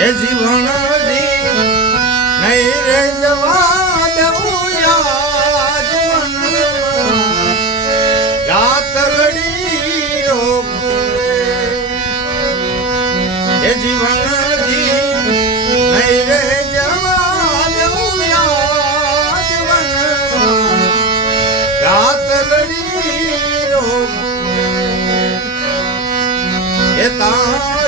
એ જીવન નહીં રે જવા દેવું યાદ રાત ઘડી રોકવે એ જીવન નહીં રે જવા દેવું યાદ રાત ઘડી રોકવે એ તા